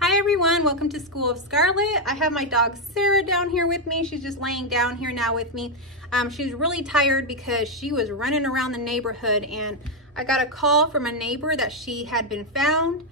Hi everyone, welcome to School of Scarlett. I have my dog Sarah down here with me. She's just laying down here now with me. She's really tired because she was running around the neighborhood and I got a call from a neighbor that she had been found.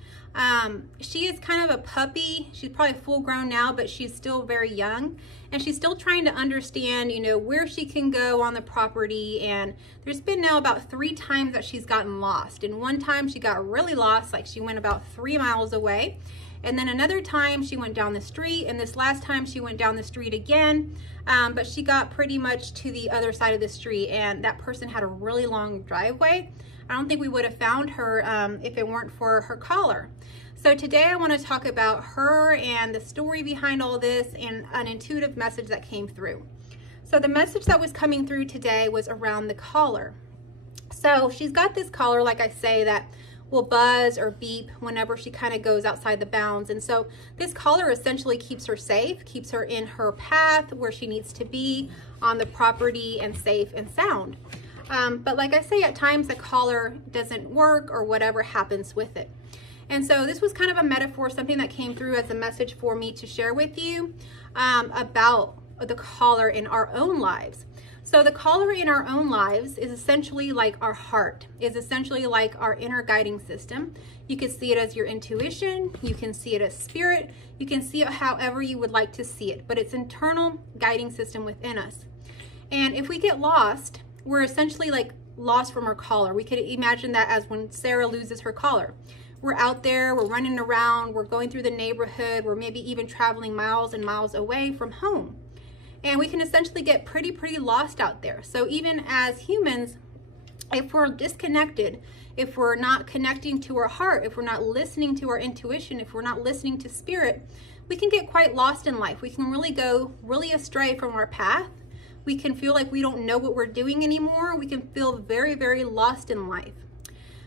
She is kind of a puppy. She's probably full grown now, but she's still very young and she's still trying to understand, where she can go on the property. And there's been now about 3 times that she's gotten lost. And one time she got really lost, like she went about 3 miles away. And then another time she went down the street, and this last time she went down the street again, but she got pretty much to the other side of the street, and that person had a really long driveway. I don't think we would have found her if it weren't for her collar. So today I want to talk about her and the story behind all this and an intuitive message that came through. So the message that was coming through today was around the collar. So she's got this collar, like I say, that will buzz or beep whenever she kind of goes outside the bounds. And so this collar essentially keeps her safe, keeps her in her path where she needs to be on the property and safe and sound. But like I say, at times the collar doesn't work or whatever happens with it. And so this was kind of a metaphor, something that came through as a message for me to share with you about the collar in our own lives. So the collar in our own lives is essentially like our heart, is essentially like our inner guiding system. You can see it as your intuition, you can see it as spirit, you can see it however you would like to see it, but it's internal guiding system within us. And if we get lost, we're essentially like lost from our collar. We could imagine that as when Sarah loses her collar. We're out there, we're running around, we're going through the neighborhood, we're maybe even traveling miles and miles away from home. And we can essentially get pretty lost out there. So even as humans, if we're disconnected, if we're not connecting to our heart, if we're not listening to our intuition, if we're not listening to spirit, we can get quite lost in life. We can really go astray from our path. We can feel like we don't know what we're doing anymore. We can feel very lost in life.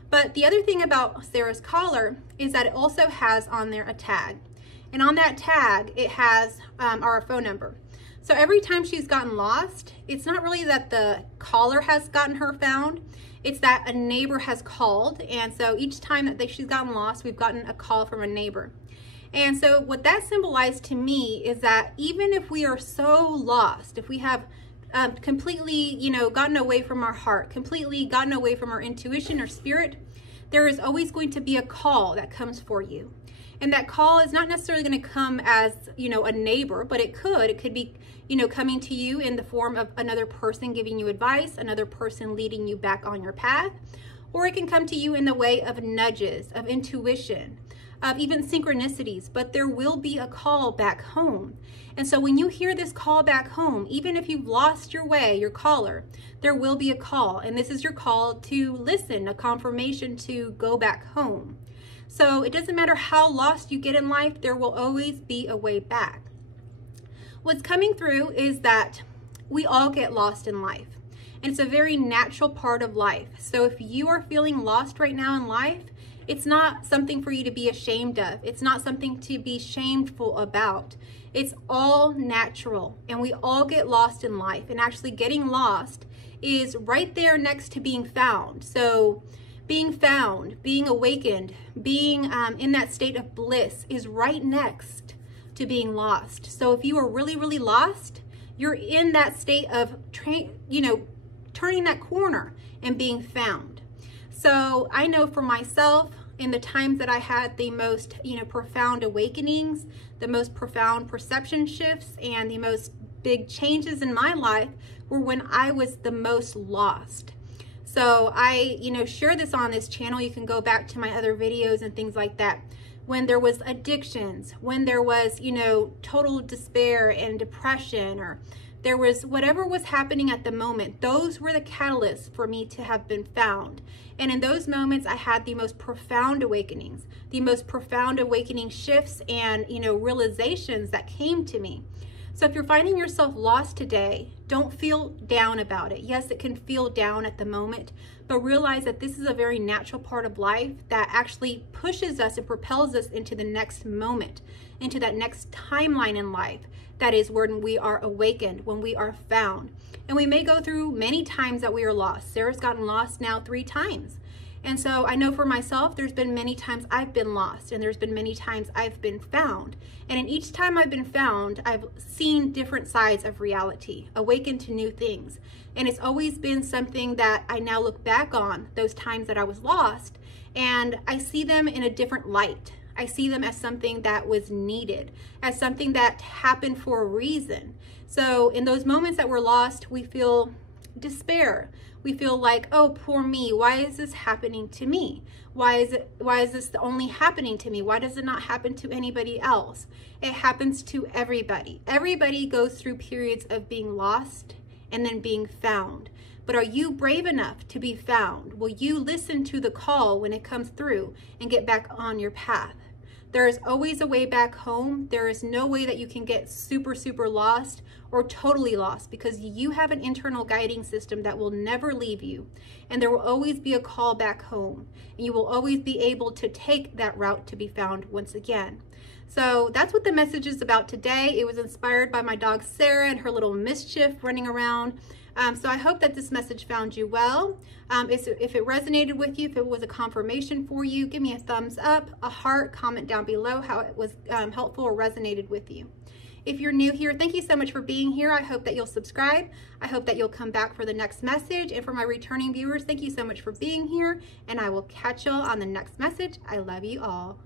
But the other thing about Sarah's collar is that it also has on there a tag. And on that tag, it has our phone number. So every time she's gotten lost, it's not really that the collar has gotten her found, it's that a neighbor has called. And so each time that she's gotten lost, we've gotten a call from a neighbor. And so what that symbolized to me is that even if we are so lost, if we have completely, gotten away from our heart, completely gotten away from our intuition or spirit, there is always going to be a call that comes for you. And that call is not necessarily going to come as, a neighbor, but it could be, coming to you in the form of another person giving you advice, another person leading you back on your path, or it can come to you in the way of nudges, of intuition, of even synchronicities, but there will be a call back home. And so when you hear this call back home, even if you've lost your way, your collar, there will be a call. And this is your call to listen, a confirmation to go back home. So it doesn't matter how lost you get in life, there will always be a way back. What's coming through is that we all get lost in life. And it's a very natural part of life. So if you are feeling lost right now in life, it's not something for you to be ashamed of. It's not something to be shameful about. It's all natural. And we all get lost in life. And actually getting lost is right there next to being found. So being found, being awakened, being in that state of bliss is right next to being lost. So if you are really lost, you're in that state of, turning that corner and being found. So I know for myself, in the times that I had the most, profound awakenings, the most profound perception shifts, and the most big changes in my life were when I was the most lost. So I, share this on this channel. You can go back to my other videos and things like that. When there was addictions, when there was, total despair and depression, or there was whatever was happening at the moment, those were the catalysts for me to have been found. And in those moments, I had the most profound awakenings, the most profound awakening shifts and, realizations that came to me. So if you're finding yourself lost today, don't feel down about it. Yes, it can feel down at the moment, but realize that this is a very natural part of life that actually pushes us and propels us into the next moment, into that next timeline in life. That is when we are awakened, when we are found. And we may go through many times that we are lost. Sarah's gotten lost now 3 times. And so I know for myself, there's been many times I've been lost, and there's been many times I've been found. And in each time I've been found, I've seen different sides of reality, awakened to new things. And it's always been something that I now look back on, those times that I was lost, and I see them in a different light. I see them as something that was needed, as something that happened for a reason. So in those moments that we're lost, we feel despair. We feel like, oh, poor me. Why is this happening to me? Why is this only happening to me? Why does it not happen to anybody else? It happens to everybody. Everybody goes through periods of being lost and then being found. But are you brave enough to be found? Will you listen to the call when it comes through and get back on your path? There is always a way back home. There is no way that you can get super, super lost or totally lost, because you have an internal guiding system that will never leave you. And there will always be a call back home. And you will always be able to take that route to be found once again. So that's what the message is about today. It was inspired by my dog Sarah and her little mischief running around. So I hope that this message found you well. If it resonated with you, if it was a confirmation for you, give me a thumbs up, a heart, comment down below how it was helpful or resonated with you. If you're new here, thank you so much for being here. I hope that you'll subscribe. I hope that you'll come back for the next message. And for my returning viewers, thank you so much for being here. And I will catch y'all on the next message. I love you all.